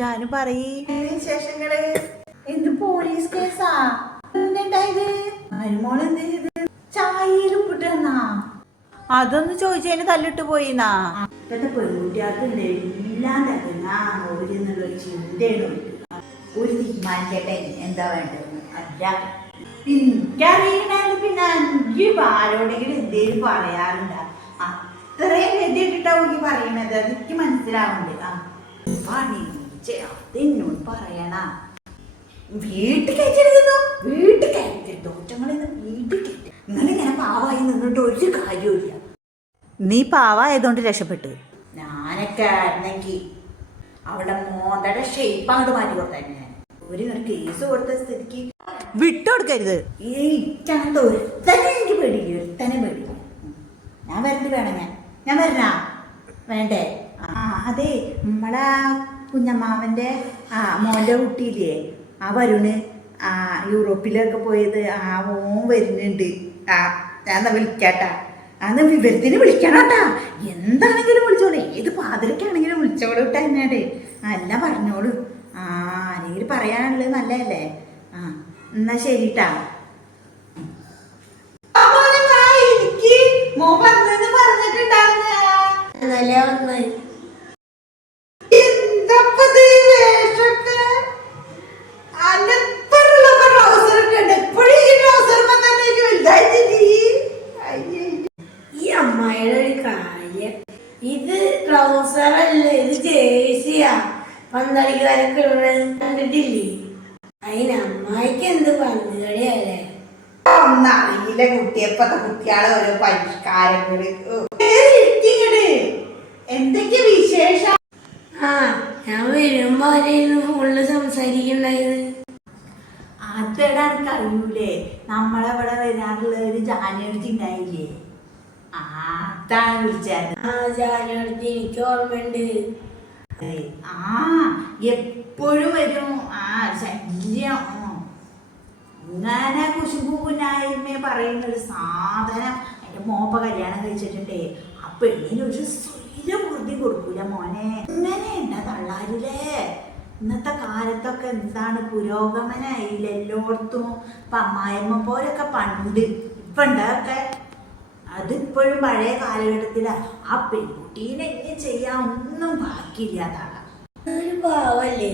ജാനു പറയ് വിശേഷങ്ങള്. എന്ത് പോലീസ് കേസാ? എന്തായത്? മരുമോൾ എന്ത് ചെയ്ത്? ചായയിൽ ഉപ്പിട്ടെന്നാ? അതൊന്ന് ചോദിച്ചതിന് തല്ലിട്ട് പോയിന്നാ. ഇപ്പത്തെ പെൺകുട്ടികൾക്ക് എല്ലാം തരുന്നൊരു ചിന്തയാണ്. ഒരു തീരുമാനിക്കട്ടെ എന്താ വേണ്ടത്. അല്ല എനിക്കറിയണത് പിന്നെ ഈ ആരോടെങ്കിലും എന്തേലും പറയാറുണ്ട്. അത്രയും ഗതിയിട്ടിട്ടാവും ഈ പറയണത്. അതെനിക്ക് മനസ്സിലാവുന്നുണ്ട്. അതെന്നോട് പറയണ. വീട്ടിൽ കയറ്റിരുന്നോ? വീട്ടിൽ കയറ്റിരുന്നോ? ഞങ്ങളിന്ന് വീട്ടിൽ കയറ്റി. നിങ്ങളിങ്ങനെ പാവായി നിന്നിട്ട് ഒരു കാര്യമില്ല. നീ പാവായതുകൊണ്ട് രക്ഷപ്പെട്ടു. ഞാനൊക്കെ ആയിരുന്നെങ്കിൽ അവിടെ മോന്തയുടെ ഷേപ്പ് അങ്ങോട്ട് മാറ്റി കൊടുത്തന്നെ. ഒരു കേസ് കൊടുത്ത സ്ഥിതിക്ക് വിട്ടുകൊടുക്കരുത്. അങ്ങനത്തെ ഒരുത്തനെ എനിക്ക് പേടിയില്ല. ഒരുത്തനെ പേടിയില്ല. ഞാൻ വരണ്ടി വേണം. ഞാൻ വരണ വേണ്ടേ? അതെ, നമ്മളെ കുഞ്ഞമ്മാവൻ്റെ മോൻ്റെ കുട്ടിയില്ലേ, ആ വരുണ് യൂറോപ്പിലൊക്കെ പോയത്. ഓൻ വരുന്നുണ്ട്. ഞാൻ വിളിക്കാട്ടാ. അന്ന് വിവരത്തിന് വിളിക്കണോട്ടാ. എന്താണെങ്കിലും വിളിച്ചോളൂ. ഏത് പാതിരക്കാണെങ്കിലും വിളിച്ചോളൂ കേട്ടോ. എന്നാടേ എല്ലാം പറഞ്ഞോളൂ. ആരെങ്കിലും പറയാനുള്ളത് നല്ലതല്ലേ. എന്നാ ശരിട്ടാ. ഇത് ട്രൗസറല്ലേ, ഇത് ജേഴ്സിയാ. പന്തളിക്കാരൊക്കെ കണ്ടിട്ടില്ലേ? അതിന് അമ്മായിക്ക് എന്ത് പന്തുകളിയല്ലേ. ഒന്നറിയില്ല കുട്ടിയപ്പത്തെ കുട്ടികളെ ഓരോ പരിഷ്കാരങ്ങള്. എന്തൊക്കെ വിശേഷം? ഞാൻ വരുമ്പോ ആരെയും ഫോണില് സംസാരിക്കണ്ടായത്. അതെടാ എനിക്ക് അറിയൂലേ, നമ്മളെവിടെ വരാറുള്ള ഒരു ജാനുവരി ഉണ്ടായില്ലേ, അതാണ് വിളിച്ചത്. ജാനുവരി എനിക്ക് ഓർമ്മയുണ്ട്. എപ്പോഴും വരും. ശല്യം. ഇങ്ങനെ കുശുമ്പൂനായ്മ പറയുന്ന ഒരു സാധനം. എൻ്റെ മോപ്പ കല്യാണം കഴിച്ചിട്ടുണ്ടേ. ആ പെണ്ണിനൊരു സ്വയം വൃത്തി കൊടുക്കൂല മോനെ. ഇങ്ങനെ എന്താ തള്ളാരില്ലേ? ഇന്നത്തെ കാലത്തൊക്കെ എന്താണ് പുരോഗമനായില്ല എല്ലായിടത്തും. ഇപ്പം അമ്മായിമ്മ പോലൊക്കെ പണ്ട് ഇപ്പം ഉണ്ടാക്കെ അതിപ്പോഴും പഴയ കാലഘട്ടത്തിലാണ്. ആ പെൺകുട്ടീനെ ഇനി ചെയ്യാൻ ഒന്നും ബാക്കിയില്ലാതാണ്. ഒരു പാവല്ലേ.